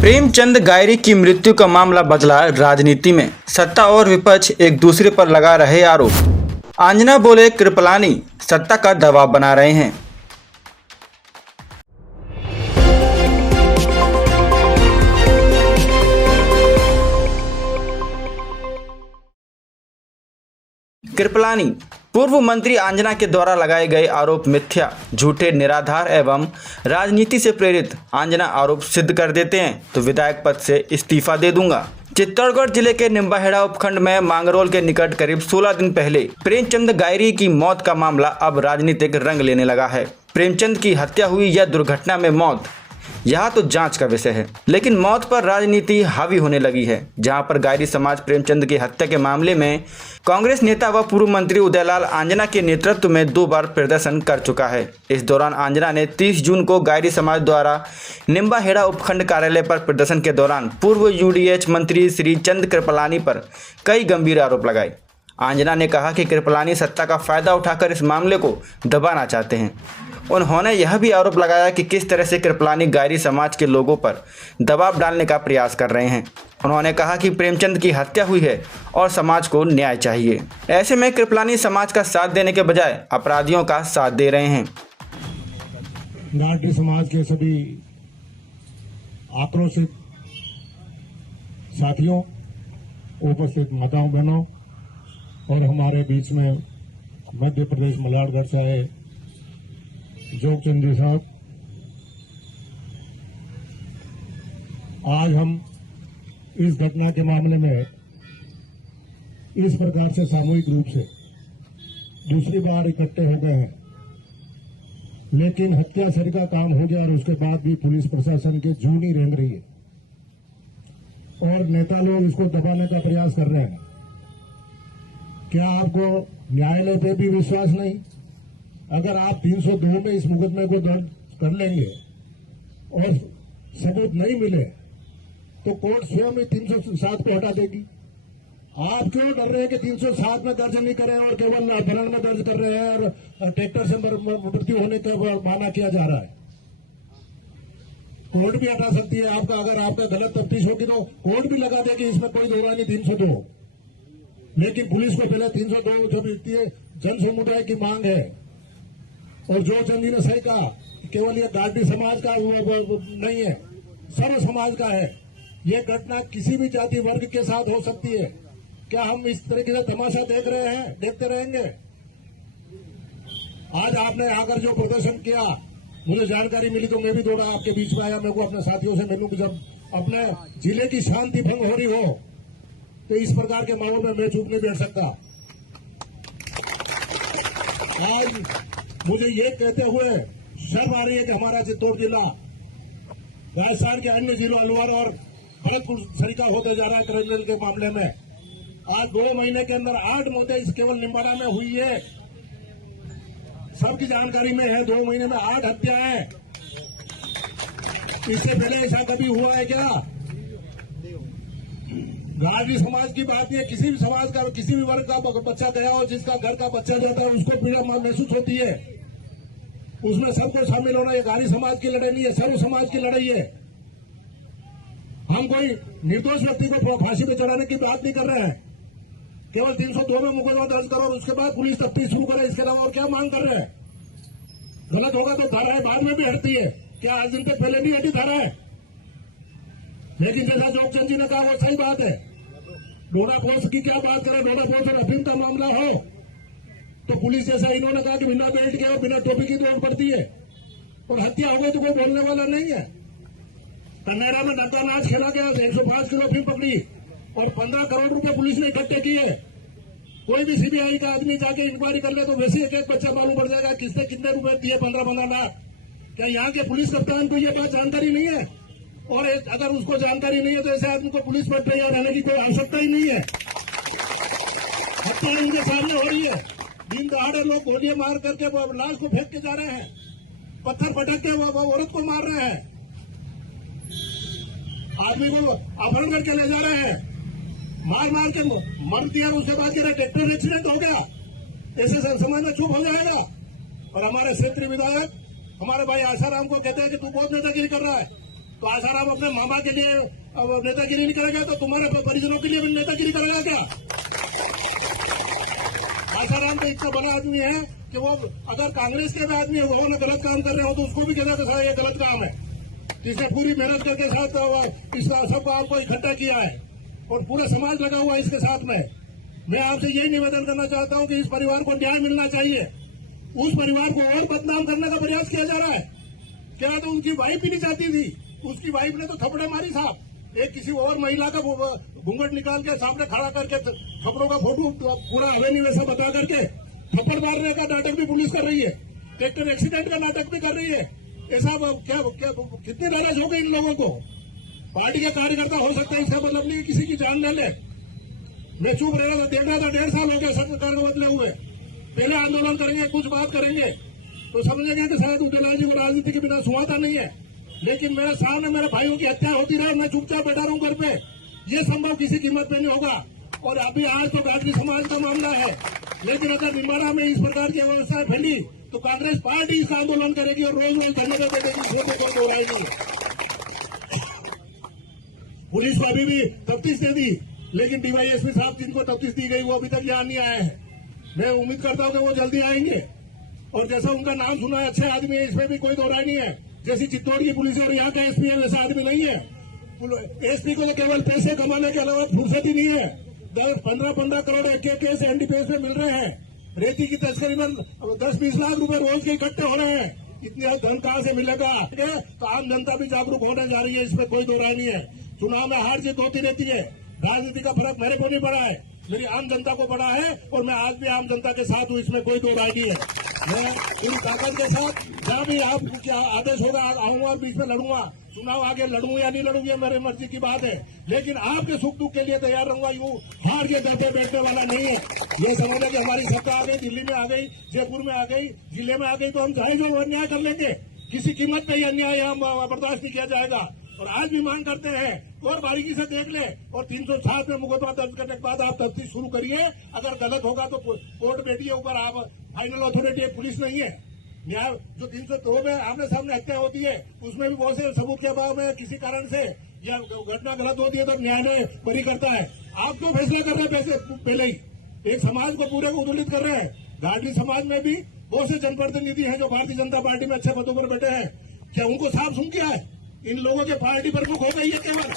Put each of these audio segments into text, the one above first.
प्रेमचंद गायरी की मृत्यु का मामला बदला राजनीति में। सत्ता और विपक्ष एक दूसरे पर लगा रहे आरोप। आंजना बोले कृपलानी सत्ता का दबाव बना रहे हैं। कृपलानी पूर्व मंत्री आंजना के द्वारा लगाए गए आरोप मिथ्या, झूठे, निराधार एवं राजनीति से प्रेरित। आंजना आरोप सिद्ध कर देते हैं तो विधायक पद से इस्तीफा दे दूंगा। चित्तौड़गढ़ जिले के निम्बाहेड़ा उपखंड में मांगरोल के निकट करीब 16 दिन पहले प्रेमचंद गायरी की मौत का मामला अब राजनीतिक रंग लेने लगा है। प्रेमचंद की हत्या हुई या दुर्घटना में मौत, यह तो जांच का विषय है, लेकिन मौत पर राजनीति हावी होने लगी है। जहां पर गायरी समाज प्रेमचंद की हत्या के मामले में कांग्रेस नेता व पूर्व मंत्री उदयलाल आंजना के नेतृत्व में 2 बार प्रदर्शन कर चुका है। इस दौरान आंजना ने 30 जून को गायरी समाज द्वारा निम्बाहेड़ा उपखंड कार्यालय पर प्रदर्शन के दौरान पूर्व यूडीएच मंत्री श्री चंद कृपलानी पर कई गंभीर आरोप लगाए। आंजना ने कहा कि कृपलानी सत्ता का फायदा उठाकर इस मामले को दबाना चाहते हैं। उन्होंने यह भी आरोप लगाया कि किस तरह से कृपलानी गायरी समाज के लोगों पर दबाव डालने का प्रयास कर रहे हैं। उन्होंने कहा कि प्रेमचंद की हत्या हुई है और समाज को न्याय चाहिए। ऐसे में कृपलानी समाज का साथ देने के बजाय अपराधियों का साथ दे रहे हैं। गायरी समाज के सभी आक्रोशित साथियों, उपस्थित माताओं बहनों और हमारे बीच में मध्य प्रदेश मलारगढ़ से आए जोगचंद जी साहब, आज हम इस घटना के मामले में इस प्रकार से सामूहिक रूप से दूसरी बार इकट्ठे हो गए हैं। लेकिन हत्या सर का काम हो गया और उसके बाद भी पुलिस प्रशासन की जू नहीं रेंग रही है और नेता लोग इसको दबाने का प्रयास कर रहे हैं। क्या आपको न्यायालय पे भी विश्वास नहीं? अगर आप 302 में इस मुकदमे को दर्ज कर लेंगे और सबूत नहीं मिले तो कोर्ट स्वयं ही 307 को हटा देगी। आप क्यों डर रहे हैं कि 307 में दर्ज नहीं करें और केवल अपहरण में दर्ज कर रहे हैं और ट्रैक्टर से मृत्यु होने का बहाना किया जा रहा है? कोर्ट भी हटा सकती है आपका। अगर आपका गलत तफ्तीश होगी तो कोर्ट भी लगा देगी, इसमें कोई दो राय नहीं 302। लेकिन पुलिस को पहले 302 जो वित्तीय जन समुदाय की मांग है। और जो चंद जी ने सही कहा, केवल ये गायरी समाज का नहीं है, सर्व समाज का है। ये घटना किसी भी जाति वर्ग के साथ हो सकती है। क्या हम इस तरीके से तमाशा देख रहे हैं, देखते रहेंगे? आज आपने आकर जो प्रदर्शन किया, मुझे जानकारी मिली तो मैं भी दौड़ा आपके बीच में आया। मेरे को अपने साथियों से मिलूं। जब अपने जिले की शांति भंग हो रही हो तो इस प्रकार के मामलों में मैं चुप नहीं बैठ सकता। आज मुझे ये कहते हुए शर्म आ रही है कि हमारा चित्तौड़ जिला राजस्थान के अन्य जिलों अलवर और भरतपुर सरीका होते जा रहा है क्रिमिनल के मामले में। आज 2 महीने के अंदर 8 मौतें इस केवल निम्बाड़ा में हुई है। सबकी जानकारी में है। 2 महीने में 8 हत्याएं। इससे पहले ऐसा कभी हुआ है क्या? गायरी समाज की बात है, किसी भी समाज का किसी भी वर्ग का बच्चा गया और जिसका घर का बच्चा जाता है उसको पीड़ा महसूस होती है। उसमें सबको शामिल होना। ये गायरी समाज की लड़ाई नहीं है, सर्व समाज की लड़ाई है। हम कोई निर्दोष व्यक्ति को फांसी पे चढ़ाने की बात नहीं कर रहे हैं। केवल 302 में मुकदमा दर्ज करो और उसके बाद पुलिस तफ्तीश शुरू करे। इसके अलावा और क्या मांग कर रहे हैं? गलत होगा तो धाराएं बाद में भी हटती है। क्या आज दिन तक पहले नहीं हटी धाराएं? लेकिन जैसा जोगचंद जी ने कहा वो सही बात है। डोडा पोस्ट की क्या बात करें? डोडा पोस्ट और अफीम का मामला हो तो पुलिस जैसा इन्होंने कहा कि बिना बेल्ट के और बिना टोपी की दौड़ पड़ती है और हत्या हो गई तो कोई बोलने वाला नहीं है। कन्नेरा में डब्बा नाच खेला गया, 105 किलो अफीम पकड़ी और 15 करोड़ रुपए पुलिस ने इकट्ठे किए। कोई भी सीबीआई का आदमी जाके इंक्वायरी कर ले तो वैसे एक बच्चा मालूम पड़ जाएगा किसने कितने रुपए दिए, 15 लाख। क्या यहाँ के पुलिस कप्तान को ये बात जानकारी नहीं है? और अगर उसको जानकारी नहीं है तो ऐसे आदमी को पुलिस पर तैयार रहने की कोई आवश्यकता ही नहीं है। हत्या उनके सामने हो रही है। दिन दहाड़े लोग गोलियां मार करके लाश को फेंक के जा रहे हैं, पत्थर पटक के वो औरत को मार रहे हैं, आदमी को अपहरण करके ले जा रहे हैं, मार के मर दिया। उसके बाद कह रहे ट्रैक्टर एक्सीडेंट हो गया। ऐसे समाज में चुप हो जाएगा। और हमारे क्षेत्रीय विधायक हमारे भाई आसाराम को कहते हैं कि तू बहुत नेतागिरी कर रहा है। तो आसाराम अपने मामा के लिए नेतागिरी नहीं करेगा तो तुम्हारे परिजनों के लिए भी नेतागिरी करेगा क्या? आसाराम तो इतना बड़ा आदमी है कि वो अगर कांग्रेस के भी आदमी है वो ना गलत काम कर रहे हो तो उसको भी कहता है ये गलत काम है, जिसने पूरी मेहनत करके साथ इस सब काम को इकट्ठा किया है और पूरा समाज लगा हुआ है इसके साथ में। मैं आपसे यही निवेदन करना चाहता हूं कि इस परिवार को न्याय मिलना चाहिए। उस परिवार को और बदनाम करने का प्रयास किया जा रहा है। क्या तो उनकी वाइफ ही नहीं चाहती थी, उसकी वाइफ ने तो थप्पड़े मारी साहब। एक किसी और महिला का घूंघट निकाल के सामने खड़ा करके थप्पड़ों का फोटो पूरा हवेली वैसा बता करके थप्पड़ मारने का नाटक भी पुलिस कर रही है, ट्रैक्टर एक्सीडेंट का नाटक भी कर रही है। ऐसा क्या कितनी नाराज हो गई इन लोगों को? पार्टी के कार्यकर्ता हो सकता है, इसका मतलब नहीं किसी की जान न ले। मैं चुप रह रहा था, देख रहा था, 1.5 साल हो गया सरकार को बदले हुए। पहले आंदोलन करेंगे, कुछ बात करेंगे तो समझेंगे कि शायद उदयलाल जी को राजनीति के बिना सुहाता नहीं है। लेकिन मेरे सामने मेरे भाइयों की हत्या होती रहे, मैं चुपचाप बैठा रहा हूं घर पे, ये संभव किसी कीमत पे नहीं होगा। और अभी आज तो गाजरी समाज का मामला है, लेकिन अगर निम्बाड़ा में इस प्रकार की व्यवस्था फैली तो कांग्रेस पार्टी इसका आंदोलन करेगी और रोज रोज धरने पर बैठेगी, इसमें कोई दो राय नहीं है। पुलिस को अभी भी तफ्तीश दे दी, लेकिन डीवाईएसपी साहब जिनको तफ्तीश दी गई वो अभी तक यहाँ नहीं आए हैं। मैं उम्मीद करता हूँ कि वो जल्दी आएंगे। और जैसा उनका नाम सुना है, अच्छे आदमी है, इसमें भी कोई दो राय नहीं है। जैसी चित्तौड़ की पुलिस और यहाँ का एसपी है वैसा आदमी नहीं है। एसपी को तो केवल पैसे कमाने के अलावा फुर्सत ही नहीं है। 15-15 करोड़ एक केस एनडीपीएस में मिल रहे हैं। रेती की तस्करी में 10-20 लाख रुपए रोज के इकट्ठे हो रहे हैं। इतने धन कहाँ से मिलेगा? तो आम जनता भी जागरूक होने जा रही है, इसमें कोई दो राय नहीं है। चुनाव में हार जीत होती रहती है, राजनीति का फर्क मेरे को नहीं पड़ा है, मेरी आम जनता को पड़ा है और मैं आज भी आम जनता के साथ हूँ, इसमें कोई दो राय नहीं है। मैं पूरी ताकत के साथ जहाँ भी आप क्या आदेश होगा आऊंगा और बीच में लड़ूंगा। चुनाव आगे लड़ूं या नहीं लड़ूं ये मेरे मर्जी की बात है, लेकिन आपके सुख दुख के लिए तैयार रहूंगा। यूं हार के दर पे बैठने वाला नहीं है। ये समझ कि हमारी सत्ता आ गई, दिल्ली में आ गई, जयपुर में आ गई, जिले में आ गई तो हम चाहे जो अन्याय कर लेंगे, किसी कीमत पे ये अन्याय हम बर्दाश्त नहीं किया जाएगा। और आज भी मांग करते हैं और बारीकी से देख ले और 307 में मुकदमा दर्ज करने के बाद आप तफ्तीश शुरू करिए। अगर गलत होगा तो कोर्ट बैठिए, ऊपर आप फाइनल अथॉरिटी पुलिस नहीं है। न्याय जो 302 में आमने सामने हत्या होती है उसमें भी बहुत से सबूत के अभाव में किसी कारण से या घटना गलत होती है तो न्यायालय बरी करता है। आप क्यों फैसला कर रहे हैं पैसे पहले ही? एक समाज को पूरे को उदुलित कर रहे हैं। गाडली समाज में भी बहुत से जनप्रतिनिधि हैं जो भारतीय जनता पार्टी में अच्छे पदों पर बैठे हैं। क्या उनको साफ सुन किया है? इन लोगों के पार्टी पर भूख हो गई है, केवल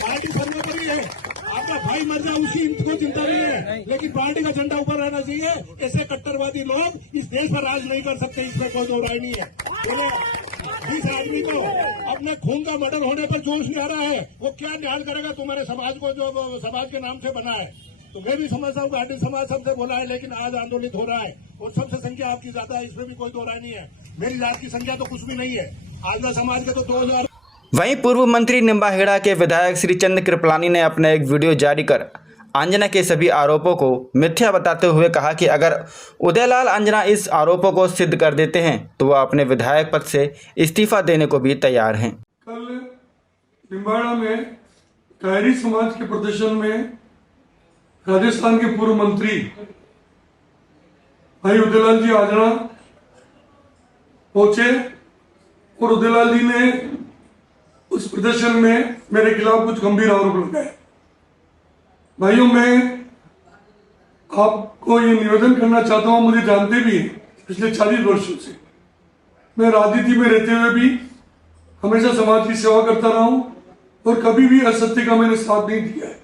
पार्टी सर्वोपरि है। आपका भाई मर जाए उसकी इनको चिंता नहीं है, लेकिन पार्टी का झंडा ऊपर रहना चाहिए। ऐसे कट्टरवादी लोग इस देश पर राज नहीं कर सकते, इसमें कोई दो राय नहीं है। जिस आदमी को अपने खून का मर्डर होने पर जोश नहीं आ रहा है वो क्या न्याय करेगा तुम्हारे समाज को जो समाज के नाम से बना है? तो मैं भी समझता हूँ गांधी समाज सबसे बोला है, लेकिन आज आंदोलित हो रहा है और सबसे संख्या आपकी ज्यादा है, इसमें भी कोई दो राय नहीं है। मेरी जात की संख्या तो कुछ भी नहीं है, आजला समाज के तो 2000। वहीं पूर्व मंत्री निम्बाहेड़ा के विधायक श्री चंद कृपलानी ने अपना एक वीडियो जारी कर अंजना के सभी आरोपों को मिथ्या बताते हुए कहा कि अगर उदयलाल अंजना इस आरोपों को सिद्ध कर देते हैं तो वह अपने विधायक पद से इस्तीफा देने को भी तैयार हैं। कल निम्बाहेड़ा में खैरी समाज के प्रदर्शन में राजस्थान के पूर्व मंत्री भाई उदयलाल जी अंजना पहुंचे और उदयलाल जी ने उस प्रदर्शन में मेरे खिलाफ कुछ गंभीर आरोप लगाए। भाइयों, मैं आपको ये निवेदन करना चाहता हूं, मुझे जानते भी हैं पिछले 40 वर्षों से मैं राजनीति में रहते हुए भी हमेशा समाज की सेवा करता रहा हूं और कभी भी असत्य का मैंने साथ नहीं दिया है।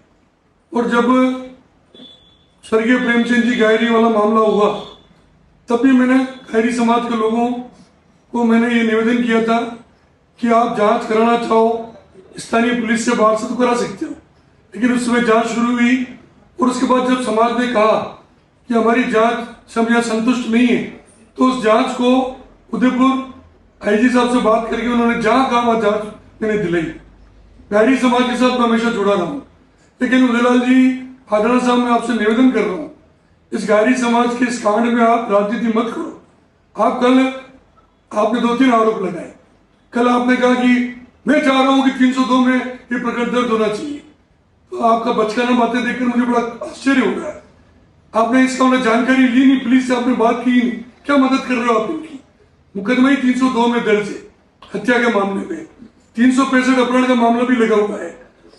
और जब स्वर्गीय प्रेमचंद जी गायरी वाला मामला हुआ तब भी मैंने खैरी समाज के लोगों को मैंने ये निवेदन किया था कि आप जांच कराना चाहो स्थानीय पुलिस से बाहर से तो करा सकते हो, लेकिन उस समय जांच शुरू हुई और उसके बाद जब समाज ने कहा कि हमारी जांच से हम यहाँ संतुष्ट नहीं है तो उस जांच को उदयपुर आईजी साहब से बात करके उन्होंने जहां कहा वहां जांच मैंने दिलाई। खैरी समाज के साथ मैं हमेशा जुड़ा रहा हूँ, लेकिन उदयलाल जी अंजना साहब मैं आपसे निवेदन कर रहा हूँ, इस खैरी समाज के इस कांड में आप राजनीति मत करो। आप कल आपने 2-3 आरोप लगाए। कल आपने कहा कि मैं चाह रहा हूं कि 302 में ये प्रकरण दर्ज होना चाहिए, तो आपका बचकाना बातें देखकर मुझे बड़ा आश्चर्य हो रहा है। आपने इसका उन्हें जानकारी ली नहीं, पुलिस से आपने बात की नहीं, क्या मदद कर रहे हो आप इनकी? मुकदमा ही 302 में दर्ज है हत्या के मामले में, 365 अपहरण का मामला भी लगा हुआ है,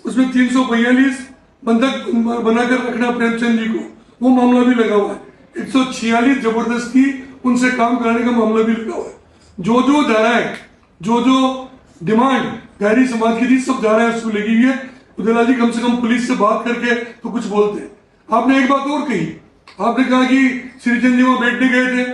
उसमें 342 बंधक बनाकर रखना प्रेमचंद जी को, वो मामला भी लगा हुआ है। 146 जबरदस्ती उनसे काम कराने का मामला भी लगा हुआ है। जो जो धाराएं, जो जो डिमांड गहरी समाज की थी, सब धाराएं उसको लगी हुई है। उदयलाल जी कम से कम पुलिस से बात करके तो कुछ बोलते हैं। आपने एक बात और कही, आपने कहा कि श्रीचंद जी वहां बैठने गए थे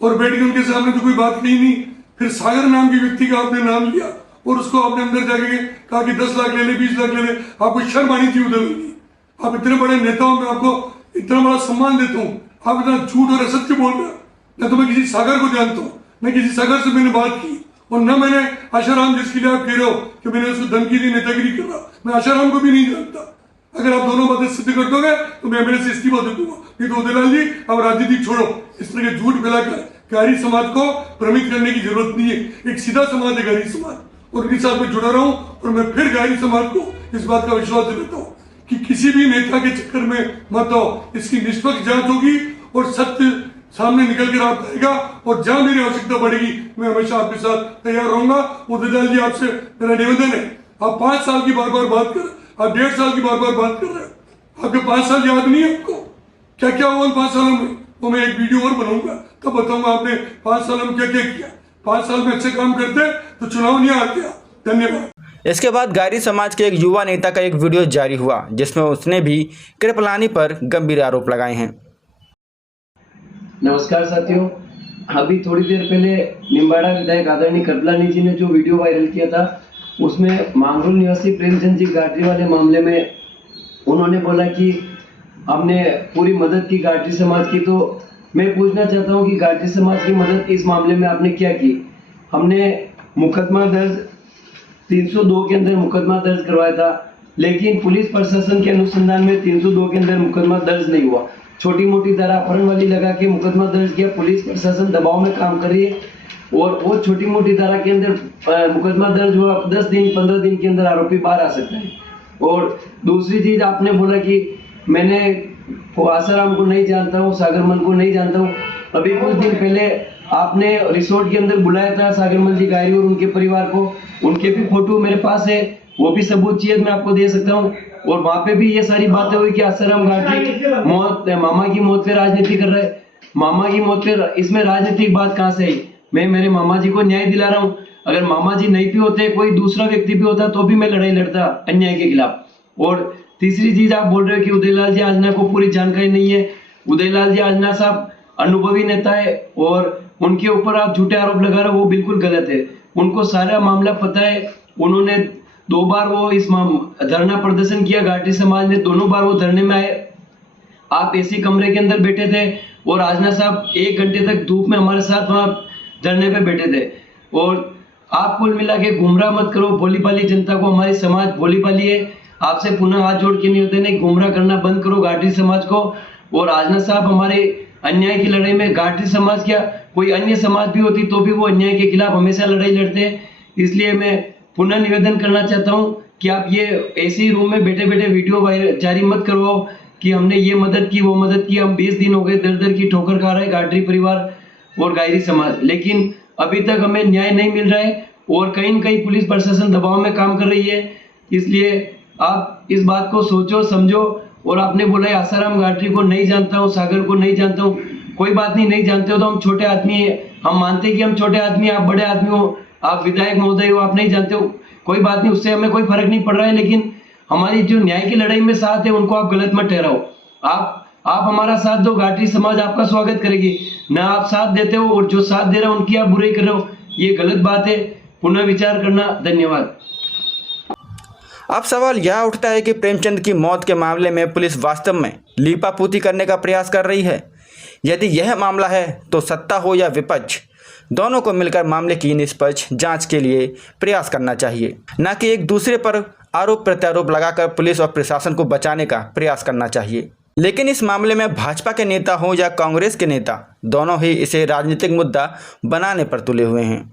और बैठ के उनके सामने तो कोई बात कही नहीं, फिर सागर नाम की व्यक्ति का आपने नाम लिया और उसको आपने अंदर जाके कहा कि 10 लाख ले ले, 20 लाख ले ले। आपको शर्म आनी थी उदयलाल जी? आप इतने बड़े नेता हो, मैं आपको इतना बड़ा सम्मान देता हूँ, आप इतना झूठ और असत्य बोल रहे हो। न तो मैं किसी सागर को जानता हूँ, न किसी सागर से मैंने बात की, और न मैंने आशाराम जिसके लिए आप कह रहे हो कि मैंने उसको धमकी दी, नेतागिरी कर रहा, मैं आशाराम को भी नहीं जानता। अगर आप दोनों बातें सिद्ध कर दोगे तो मैं एमएलए से इस्तीफा दे दूंगा। नहीं तो उदयलाल जी अब राजनीति छोड़ो, इस तरह के झूठ फैलाकर गहरी समाज को भ्रमित करने की जरूरत नहीं है। एक सीधा समाज है गहरी समाज, और उनके साथ मैं जुड़ा रहा हूं, और मैं फिर गहरी समाज को इस बात का विश्वास दिलाता हूँ कि किसी भी नेता के चक्कर में मत आओ। इसकी निष्पक्ष जांच होगी और सत्य सामने निकल कर आप आएगा, और जहां मेरी आवश्यकता पड़ेगी मैं हमेशा आपके साथ तैयार रहूंगा। उदयलाल जी आपसे मेरा निवेदन है, आप 5 साल की बार बार बात कर, आप 1.5 साल की बार बार बात कर रहे हो। आपके 5 साल याद नहीं है आपको? क्या क्या हुआ उन 5 सालों में? वो मैं एक वीडियो और बनाऊंगा, तब बताऊंगा आपने 5 सालों में क्या क्या किया। 5 साल में अच्छे काम करते तो चुनाव नहीं आते। धन्यवाद। इसके बाद गायरी समाज के एक युवा नेता का एक वीडियो जारी हुआ, जिसमें उसने भी कृपलानी पर गंभीर आरोप लगाए हैं। नमस्कार साथियों, अभी थोड़ी देर पहले निम्बाड़ा विधायक आदरणीय कृपलानी जी ने जो वीडियो वायरल किया था, उसमें मांगरोल निवासी प्रेमचंद जी गाटरी वाले मामले में उन्होंने बोला कि हमने पूरी मदद की गाटरी समाज की। तो मैं पूछना चाहता हूं कि गाटरी समाज की मदद इस मामले में आपने क्या की? हमने मुकदमा दर्ज 302 के अंदर मुकदमा दर्ज करवाया था, लेकिन पुलिस प्रशासन के अनुसंधान में 302 के अंदर मुकदमा दर्ज नहीं हुआ। छोटी मोटी धारा अपहरण वाली लगा के मुकदमा दर्ज किया। पुलिस प्रशासन दबाव में काम कर रही है, और वो छोटी मोटी धारा के अंदर मुकदमा दर्ज हुआ, 10 दिन 15 दिन के अंदर आरोपी बाहर आ सकता है। और दूसरी चीज आपने बोला कि मैंने आसाराम को नहीं जानता हूँ, सागरमल को नहीं जानता हूँ। अभी कुछ दिन पहले आपने रिसोर्ट के अंदर बुलाया था सागरमल जी गायरी और उनके परिवार को, उनके भी फोटो मेरे पास है, वो भी सबूत चाहिए मैं आपको दे सकता हूँ। और वहां पे भी ये सारी बातें हुई कि आसाराम गाटरी मौत, मामा की मौत पे राजनीति कर रहे हैं। मामा की मौत पे इसमें राजनीतिक बात कहाँ से आई? मैं मेरे मामा जी को न्याय दिला रहा हूँ। अगर मामा जी नहीं भी होते, कोई दूसरा व्यक्ति भी होता, तो भी मैं लड़ाई लड़ता अन्याय के खिलाफ। और तीसरी चीज आप बोल रहे हो कि उदयलाल जी आजना को पूरी जानकारी नहीं है। उदयलाल जी आजना साहब अनुभवी नेता है, और उनके ऊपर आप झूठे आरोप लगा रहे हो, वो बिल्कुल गलत है। उनको सारा मामला पता है। उन्होंने 2 बार वो इस धरना प्रदर्शन किया, गाटरी समाज ने, दोनों बार वो धरने में आए। आप एसी कमरे के अंदर बैठे थे, और आजना साहब 1 घंटे तक धूप में हमारे साथ वहां धरने पे बैठे थे। और आप कुल मिला के गुमराह मत करो भोली भाली जनता को। हमारी समाज भोली भाली है, आपसे पुनः हाथ जोड़ के नहीं होते, नहीं, गुमराह करना बंद करो गाटरी समाज को। और आजना साहब हमारे अन्याय की लड़ाई में गाटरी समाज क्या, कोई अन्य समाज भी होती तो भी वो अन्याय के खिलाफ हमेशा लड़ाई लड़ते हैं। इसलिए मैं पुनः निवेदन करना चाहता हूं कि आप ये ऐसे ही रूम में बैठे बैठे वीडियो वायरल जारी मत करवाओ कि हमने ये मदद की, वो मदद की। हम 20 दिन हो गए दर दर की ठोकर खा रहा है गाटरी परिवार और गायरी समाज, लेकिन अभी तक हमें न्याय नहीं मिल रहा है, और कहीं न कहीं पुलिस प्रशासन दबाव में काम कर रही है। इसलिए आप इस बात को सोचो समझो। और आपने बोला आसाराम गाटरी को नहीं जानता हूँ, सागर को नहीं जानता हूँ, कोई बात नहीं, नहीं जानते हो तो हम छोटे आदमी हैं, हम मानते हैं कि हम छोटे आदमी, आप बड़े आदमी हो, आप विधायक महोदय हो, आप नहीं जानते हो, कोई बात नहीं, उससे हमें कोई फर्क नहीं पड़ रहा है। लेकिन हमारी जो न्याय की लड़ाई में साथ है, उनको आप गलत मत ठहराओ। आप हमारा साथ दो, गाटरी समाज आपका स्वागत करेगी। ना आप साथ देते हो, और जो साथ दे रहे हो उनकी आप बुराई कर रहे हो, ये गलत बात है, पुनः विचार करना। धन्यवाद। अब सवाल यह उठता है कि प्रेमचंद की मौत के मामले में पुलिस वास्तव में लीपापोती करने का प्रयास कर रही है। यदि यह मामला है तो सत्ता हो या विपक्ष, दोनों को मिलकर मामले की निष्पक्ष जांच के लिए प्रयास करना चाहिए, न कि एक दूसरे पर आरोप प्रत्यारोप लगाकर पुलिस और प्रशासन को बचाने का प्रयास करना चाहिए। लेकिन इस मामले में भाजपा के नेता हों या कांग्रेस के नेता, दोनों ही इसे राजनीतिक मुद्दा बनाने पर तुले हुए हैं।